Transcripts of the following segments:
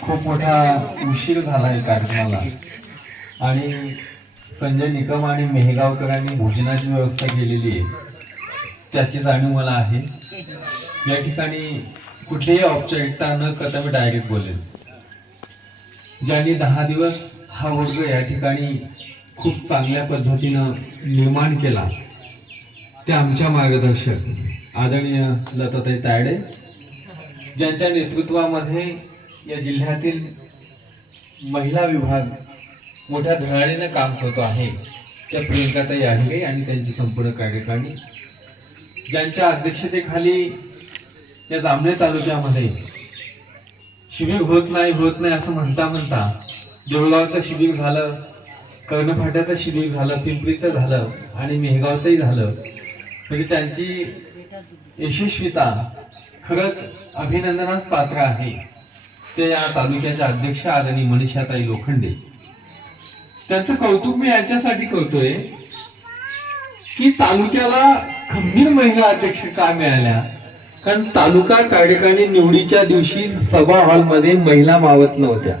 खूप मोठा उशीर झाला या कार्यक्रमाला आणि संजय निकम आणि मेहगावकरांनी भोजनाची व्यवस्था केलेली आहे त्याची जाणीव मला आहे। या ठिकाणी कुठलीही औपचारिकता न करता मी डायरेक्ट बोलेन। ज्यांनी 10 दिवस हा वर्ग या ठिकाणी खूप चांगल्या पद्धतीनं निर्माण केला ते आमच्या मार्गदर्शक आदरणीय लताताई तायडे, ज्यांच्या नेतृत्वामध्ये या जिल्ह्यातील महिला विभाग मोठ्या धडाडीने काम करतो आहे त्या प्रियंकाताई आढगे आणि त्यांची संपूर्ण कार्यकारिणी, ज्यांच्या अध्यक्षतेखाली या जामनेर तालुक्यामध्ये शिबिर होत नाही असं म्हणता देवळगावचं शिबिर झालं, कर्णफाट्याचं शिबिर झालं, पिंपरीचं झालं आणि मेहगावचंही झालं। म्हणजे त्यांची यशस्वीता खरंच अभिनंदनास पात्र आहे। ते या तालुक्याच्या अध्यक्ष आदरणीय मनीषाताई लोखंडे, त्यांचं कौतुक मी याच्यासाठी करतोय की तालुक्याला खंबीर महिला अध्यक्ष का मिळाल्या, कारण तालुका कार्यकारिणी निवडीच्या दिवशी सभा हॉलमध्ये महिला मावत नव्हत्या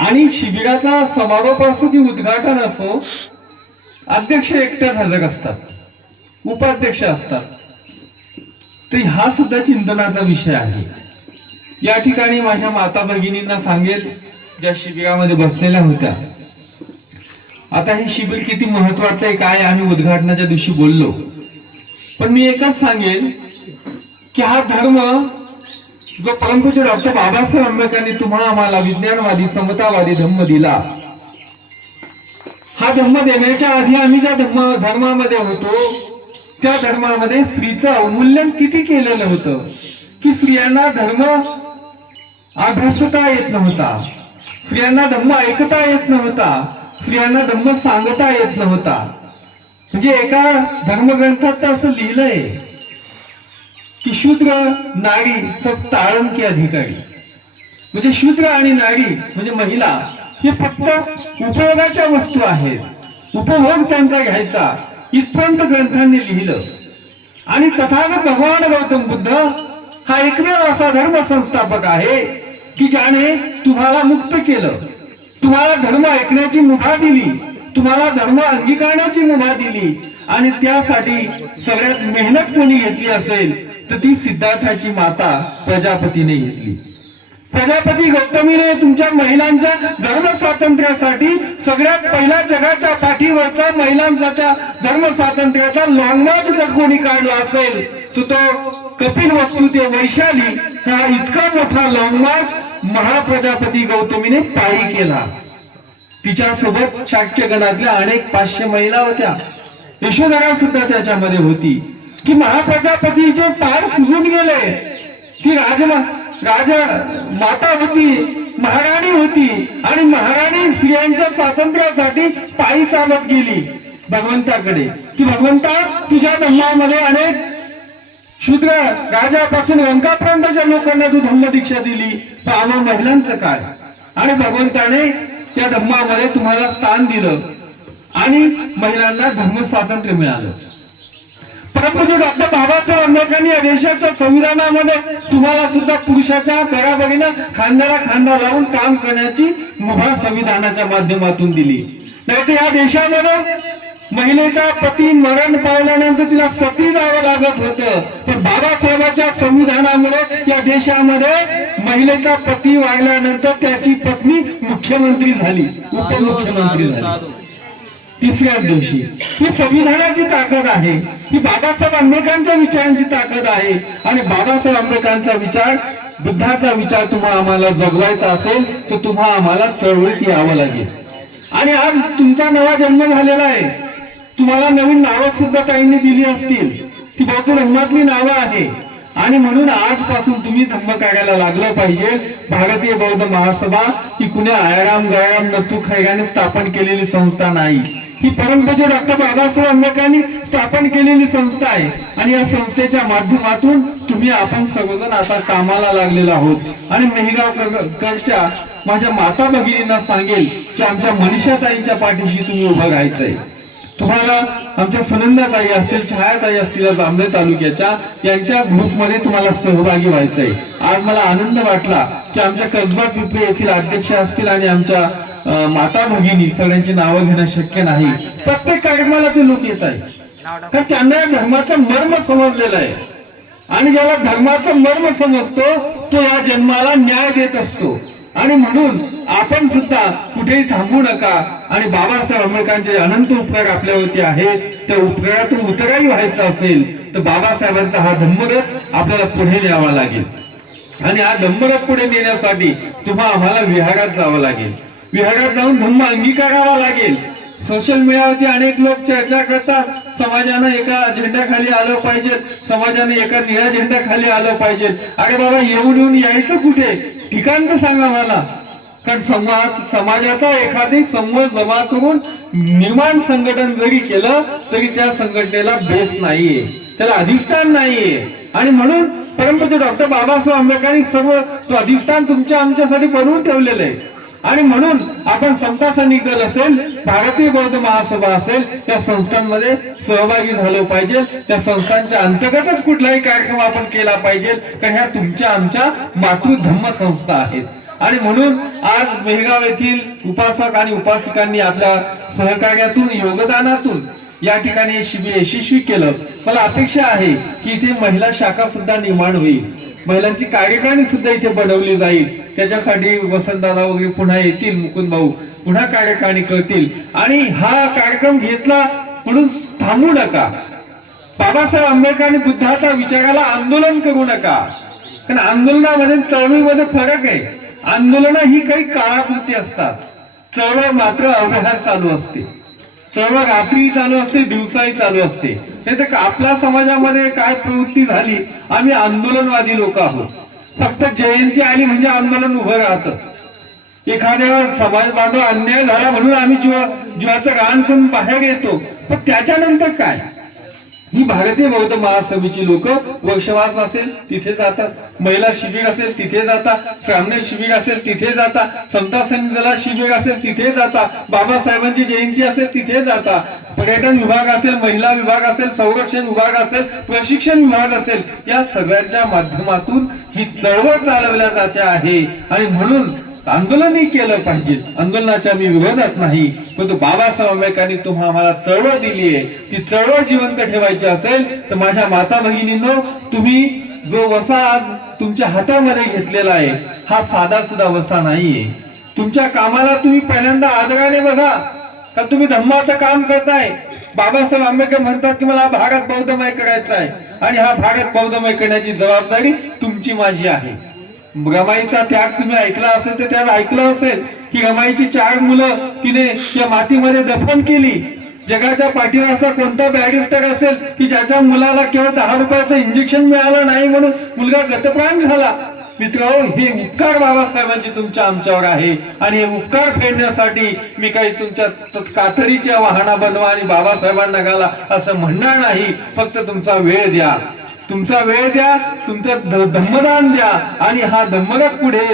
आणि शिबिराचा समारोप असो की उद्घाटन असो अध्यक्ष एकट्याच हजर असतात, उपाध्यक्ष असतात। तर हा सुद्धा चिंतनाचा विषय आहे। या ठिकाणी माझ्या माता भगिनींना सांगेल ज्या शिबिरामध्ये बसलेल्या होत्या, आता हे शिबिर किती महत्वाचं आहे काय आम्ही उद्घाटनाच्या दिवशी बोललो, पण मी एकच सांगेन की हा धर्म जो परमपूज्य डॉक्टर बाबासाहेब आंबेडकरांनी तुम्हा आम्हाला विज्ञानवादी समतावादी धम्म दिला, हा धम्म देण्याच्या आधी आम्ही ज्या धर्मामध्ये होतो त्या धर्मामध्ये स्त्रीचं अवमूल्यन किती केलेलं होतं की स्त्रियांना धर्म अभ्यासता येत नव्हता, स्त्रियांना धम्म ऐकता येत नव्हता, स्त्रियांना धम्म सांगता येत नव्हता। म्हणजे एका धर्मग्रंथात असं लिहिलंय की शूद्र नारीचं ताळन की अधिकारी, म्हणजे शूद्र आणि नारी म्हणजे महिला हे फक्त उपयोगाच्या वस्तू आहेत, उपभोग त्यांचा घ्यायचा इथपर्यंत ग्रंथांनी लिहिलं। आणि तथागत भगवान गौतम बुद्ध हा एकमेव असा धर्म संस्थापक आहे की ज्याने तुम्हाला मुक्त केलं, तुम्हाला धर्म ऐकण्याची मुभा दिली, तुम्हाला धर्म अंगीकारण्याची मुभा दिली। आणि त्यासाठी सगळ्यात मेहनत कोणी घेतली असेल तर ती सिद्धार्थाची माता प्रजापतीने घेतली। प्रजापती गौतमीने तुमच्या महिलांच्या धर्म स्वातंत्र्यासाठी सगळ्यात पहिल्या जगाच्या पाठीवरचा महिलांच्या धर्म स्वातंत्र्याचा लॉंग मार्च जर कोणी काढला असेल तर तो कपिलवस्तू ते वैशाली हा इतका मोठा लॉंग मार्च महाप्रजापती गौतमीने पायी केला। तिच्यासोबत शाक्य गणातल्या अनेक 500 महिला होत्या, यशोधरा सुद्धा त्याच्यामध्ये होती की महाप्रजापतीचे पाय सुजून गेले। ती माता होती, महाराणी होती आणि महाराणी स्त्रियांच्या स्वातंत्र्यासाठी पायी चालत गेली भगवंताकडे की भगवंता तुझ्या धम्मामध्ये अनेक शूद्र राजापासून रंकापर्यंतच्या लोकांना तू धम्म दीक्षा दिली, पण आम्हा महिलांचं काय? आणि भगवंताने त्या धम्मामध्ये तुम्हाला स्थान दिलं आणि महिलांना धर्म स्वातंत्र्य मिळालं। परंतु डॉक्टर बाबासाहेब आंबेडकरांनी या देशाच्या संविधानामध्ये तुम्हाला सुद्धा पुरुषाच्या बरोबरीनं खांद्याला खांदा लावून काम करण्याची मुभा संविधानाच्या माध्यमातून दिली। नाहीतर या देशामध्ये महिलेचा पती मरण पावल्यानंतर तिला सती जावं लागत होतं, पण बाबासाहेबांच्या संविधानामुळे या देशामध्ये महिलेचा पती वारल्यानंतर त्याची पत्नी मुख्यमंत्री झाली, उपमुख्यमंत्री झाली तिसऱ्याच दिवशी। ही संविधानाची ताकद आहे, ही बाबासाहेब आंबेडकरांच्या विचारांची ताकद आहे। आणि बाबासाहेब आंबेडकरांचा विचार बुद्धाचा विचार तुम्हाला आम्हाला जगवायचा असेल तर तुम्हाला आम्हाला चळवळीत यावं लागेल। आणि आज तुमचा नवा जन्म झालेला आहे, तुम्हाला नवीन नावं सुद्धा ताईंनी दिली असतील, ती बौद्ध धर्मातली नावं आहे आणि म्हणून आजपासून तुम्ही धम्म काढायला लागलं पाहिजे। भारतीय बौद्ध महासभा ही कुण्या आयाराम गयाराम नथू खैराने स्थापन केलेली संस्था नाही, ही परमपूज्य डॉक्टर बाबासाहेब आंबेडकरांनी स्थापन केलेली संस्था आहे। आणि या संस्थेच्या माध्यमातून तुम्ही आपण सर्वजण आता कामाला लागलेलो आहोत। आणि मेहगावकरच्या माझ्या माता भगिनींना सांगेल की आमच्या मनीषाताईंच्या पाठीशी तुम्ही उभं राहायचंय। तुम्हाला आमच्या सुनंदाताई असतील, छायाताई असतील जांभळे तालुक्याच्या, यांच्या ग्रुपमध्ये तुम्हाला सहभागी व्हायचंय. आज मला आनंद वाटला की आमच्या कसबा पिंपरी येथील अध्यक्ष असतील आणि आमच्या माता भगिनी, सगळ्यांची नावं घेणं शक्य नाही, प्रत्येक कार्यक्रमाला ते लोक येत आहे. कारण त्यांना या धर्माचं मर्म समजलेलं आहे आणि ज्याला धर्माचं मर्म समजतो तो या जन्माला न्याय देत असतो. आणि म्हणून आपण सुद्धा कुठेही थांबू नका आणि बाबासाहेब आंबेडकरांचे अनंत उपकार आपल्यावरती आहेत. त्या उपकारातून उतराई व्हायचं असेल तर बाबासाहेबांचा हा धम्मरथ आपल्याला पुढे न्यावा लागेल आणि हा धम्मरथ पुढे नेण्यासाठी आम्हाला विहारात जावं लागेल. विहारात जाऊन धम्म अंगीकारावा लागेल. सोशल मीडियावरती अनेक लोक चर्चा करतात, समाजानं एका झेंड्याखाली आलं पाहिजे, समाजाने एका निळ्या झेंड्याखाली आलं पाहिजे. अरे बाबा, येऊन यायचं कुठे, ठिकाण तर सांगा मला. कारण समाजाचा एखादी समूह जमा करून निर्माण संघटन जरी केलं तरी त्या संघटनेला बेस नाहीये, त्याला अधिष्ठान नाहीये. आणि म्हणून परमपूज्य डॉक्टर बाबासाहेब आंबेडकरांनी सर्व तो अधिष्ठान तुमच्या आमच्यासाठी बनवून ठेवलेलं आहे. आणि म्हणून आपण समता सैनिक दल असेल, भारतीय बौद्ध महासभा असेल, त्या संस्थांमध्ये सहभागी झालो पाहिजे. त्या संस्थांच्या अंतर्गतच कुठलाही कार्यक्रम आपण केला पाहिजे, कारण ह्या तुमच्या आमच्या मातृधम्म संस्था आहेत. आणि म्हणून आज मेहगाव येथील उपासक आणि उपासिकांनी आपल्या सहकार्यातून, योगदानातून या ठिकाणी हे शिबिर यशस्वी केलं. मला अपेक्षा आहे की इथे महिला शाखा सुद्धा निर्माण होईल, महिलांची कार्यकारिणी सुद्धा इथे बनवली जाईल. त्याच्यासाठी वसंतदादा वगैरे पुन्हा येतील, मुकुंद भाऊ पुन्हा कार्यकारिणी करतील. आणि हा कार्यक्रम घेतला म्हणून थांबू नका. बाबासाहेब आंबेडकरांनी बुद्धाचा विचाराला आंदोलन करू नका, कारण आंदोलनामध्ये चळवळीमध्ये फरक आहे. आंदोलन ही काही काळापुरती असतात, चळवळ मात्र अव्यवहार चालू असते. चळवळ रात्री चालू असते, दिवसाही चालू असते. नाही तर आपल्या समाजामध्ये काय प्रवृत्ती झाली, आम्ही आंदोलनवादी लोक आहोत. फक्त जयंती आली म्हणजे आंदोलन उभं राहतं. एखाद्या समाज बांधव अन्याय झाला म्हणून आम्ही जीवाचं रान करून बाहेर येतो, पण त्याच्यानंतर काय? ही भारतीय बौद्ध महासभेची लोक वर्षवास असेल तिथे जातात, महिला शिबिर असेल तिथे जातात, श्रामणे शिबिर असेल तिथे जातात, समता सैनिक दला शिबिर असेल तिथे जातात, बाबासाहेबांची जयंती असेल तिथे जातात, पर्यटन विभाग असेल, महिला विभाग असेल, संरक्षण विभाग असेल, प्रशिक्षण विभाग असेल, या सगळ्यांच्या माध्यमातून ही चळवळ चालवल्या जाते आहे. आणि म्हणून आंदोलनही केलं पाहिजे. आंदोलनाच्या मी विरोधात नाही, परंतु बाबासाहेब आंबेडकरांनी आम्हाला चळवळ दिली आहे, ती चळवळ जिवंत ठेवायची असेल तर माझ्या माता भगिनींनो, तुम्ही जो वसा आज तुमच्या हातामध्ये घेतलेला आहे हा साधा सुद्धा वसा नाहीये. तुमच्या कामाला तुम्ही पहिल्यांदा आदराने बघा, का तुम्ही धम्माचं काम करताय. बाबासाहेब आंबेडकर म्हणतात की मला भारत बौद्धमय करायचा आहे आणि हा भारत बौद्धमय करण्याची जबाबदारी तुमची माझी आहे. रमाईचा त्याग तुम्ही ऐकला असेल तर त्यात ऐकलं असेल की रमाईची 4 मुलं तिने या मातीमध्ये दफन केली. जगाच्या पाठीवर असा कोणता बॅरिस्टर असेल की ज्याच्या मुलाला केवळ 10 रुपयाचं इंजेक्शन मिळालं नाही म्हणून मुलगा गतप्राण झाला. मित्रांनो, हे उपकार बाबासाहेबांचे तुमच्या आमच्यावर आहे आणि हे उपकार फेडण्यासाठी मी काही तुमच्या कातडीच्या वाहना बनवा आणि बाबासाहेबांना घाला असं म्हणणार नाही. फक्त तुमचा वेळ द्या, तुमचा वेळ द्या, तुमचं धम्मदान द्या आणि हा धम्मरथ पुढे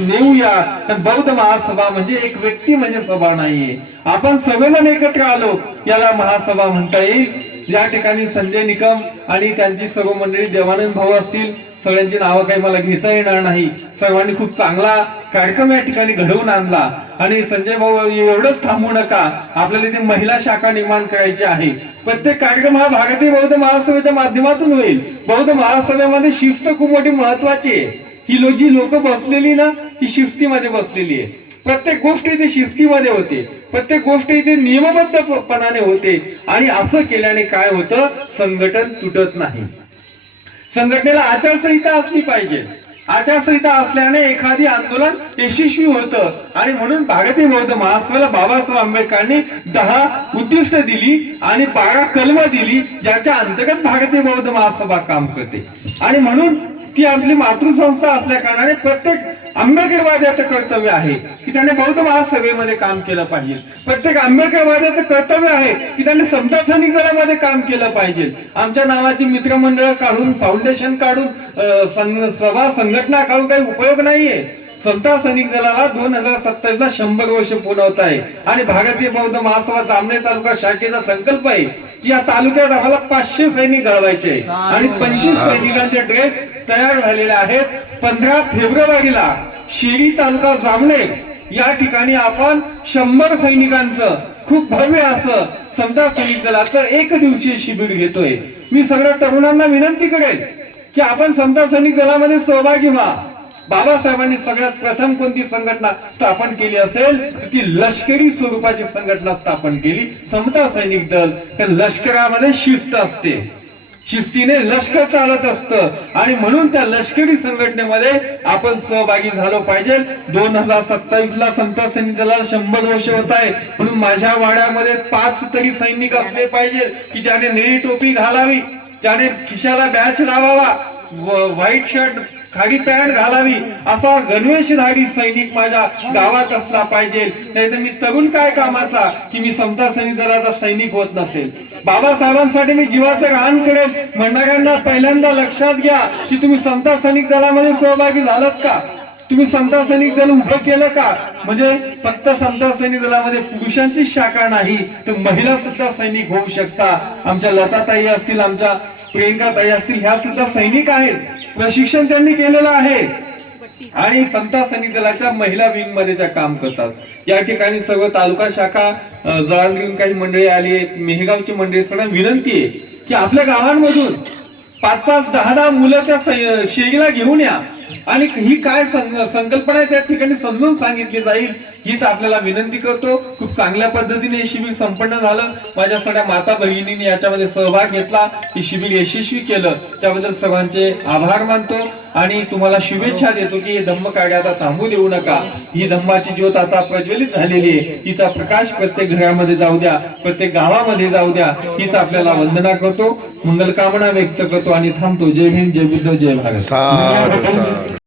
नेऊया. तर बौद्ध महासभा म्हणजे एक व्यक्ती म्हणजे सभा नाहीये, आपण सगळेजण एकत्र आलो याला महासभा म्हणता येईल. या ठिकाणी संजय निकम आणि त्यांची सर्व मंडळी, देवानंद भाऊ असतील, सगळ्यांची नावं काही मला घेता येणार नाही. सर्वांनी खूप चांगला कार्यक्रम या ठिकाणी घडवून आणला. आणि संजय भाऊ एवढंच थांबू नका, आपल्याला इथे महिला शाखा निर्माण करायची आहे. प्रत्येक कार्यक्रम हा भारतीय बौद्ध महासभेच्या माध्यमातून होईल. बौद्ध महासभेमध्ये शिस्त खूप मोठी महत्वाची आहे. ही जी लोक बसलेली ना, ही शिस्तीमध्ये बसलेली आहे. प्रत्येक गोष्ट इथे शिस्तीमध्ये होते, प्रत्येक गोष्ट इथे नियमबद्धपणाने होते. आणि असं केल्याने काय होतं, संघटन तुटत नाही. संघटनेला आचारसंहिता असली पाहिजे. आचारसंहिता असल्याने एखादी आंदोलन यशस्वी होतं. आणि म्हणून भारतीय बौद्ध महासभेला बाबासाहेब आंबेडकरांनी 10 उद्दिष्ट दिली आणि 12 कलम दिली, ज्याच्या अंतर्गत भारतीय बौद्ध महासभा काम करते. आणि म्हणून ती आपली मातृसंस्था असल्या कारणाने प्रत्येक आंबेडकरवाद्याचं कर्तव्य आहे की त्याने बौद्ध महासभेमध्ये काम केलं पाहिजे. प्रत्येक आंबेडकरवाद्याचं कर्तव्य आहे की त्याने समता सैनिक दलामध्ये काम केलं पाहिजे. आमच्या नावाची मित्रमंडळ काढून, फाउंडेशन काढून, सभा संघटना काढून काही उपयोग नाहीये. समता सैनिक दलाला 2027 ला 100 वर्ष पूर्ण होत आहे आणि भारतीय बौद्ध महासभा जामनेर तालुका शाखेचा संकल्प आहे की या तालुक्यात आम्हाला 500 सैनिक घडवायचे आणि 25 सैनिकांचे ड्रेस तयार झालेले आहेत. 15 फेब्रुवारीला शेरी तालुका जामनेर या ठिकाणी आपण 100 सैनिकांचं खूप भव्य असं समता सैनिक दलाचं 1 दिवसीय शिबिर घेतोय. मी सगळ्या तरुणांना विनंती करेन की आपण समता सैनिक दलामध्ये सहभागी व्हा. बाबासाहेबांनी सगळ्यात प्रथम कोणती संघटना स्थापन केली असेल तर ती लष्करी स्वरूपाची संघटना स्थापन केली, समता सैनिक दल. त्या लष्करामध्ये शिस्त असते, शिस्तीने लष्कर चालत असतं आणि म्हणून त्या लष्करी संघटनेमध्ये आपण सहभागी झालो पाहिजे. 2027 ला समता सैनिक दलाला 100 वर्ष होत आहे म्हणून माझ्या वाड्यामध्ये 5 तरी सैनिक असले पाहिजे की ज्याने निळी टोपी घालावी, ज्याने खिशाला बॅच लावावा, व्हाईट शर्ट खाली पॅन्ट घालावी, असा गणवेशधारी सैनिक माझ्या गावात असला पाहिजे. नाही तर मी तरुण काय कामाचा की मी समता सैनिक दलाचा सैनिक होत नसेल. बाबासाहेबांसाठी मी जीवाचं रान करेल म्हणणाऱ्यांना पहिल्यांदा लक्षात घ्या की तुम्ही समता सैनिक दलामध्ये सहभागी झालात का, तुम्ही समता सैनिक दल उभं केलं का. म्हणजे फक्त समता सैनिक दलामध्ये पुरुषांची शाखा नाही तर महिला सुद्धा सैनिक होऊ शकता. आमच्या लताताई असतील, आमच्या प्रियंकाताई असतील, ह्या सुद्धा सैनिक आहेत. प्रशिक्षण त्यांनी केलेलं आहे आणि समता सैनिक दलाच्या महिला विंग मध्ये त्या काम करतात. या ठिकाणी सर्व तालुका शाखा जळांगीरून काही मंडळी आली, मेहगावची मंडळी, सगळ्यांना विनंती आहे की आपल्या गावांमधून 5-5, 10-10 मुलं त्या शेरीला घेऊन या आणि ही काय संकल्पना आहे त्या ठिकाणी समजून सांगितली जाईल हीच आपल्याला विनंती करतो. खूप चांगल्या पद्धतीने हे शिबिर संपन्न झालं. माझ्या सगळ्या माता भगिनींनी याच्यामध्ये सहभाग घेतला, हे शिबिर यशस्वी केलं, त्याबद्दल सर्वांचे आभार मानतो आणि तुम्हाला शुभेच्छा देतो की हे धम्मकार्य आता थांबू देऊ नका. ही धम्माची ज्योत आता प्रज्वलित झालेली आहे, हिचा प्रकाश प्रत्येक घरामध्ये जाऊ द्या, प्रत्येक गावामध्ये जाऊ द्या, हीच आपल्याला वंदना करतो, मंगल कामना व्यक्त करतो आणि थांबतो. जय भीम, जय बुद्ध, जय भारत.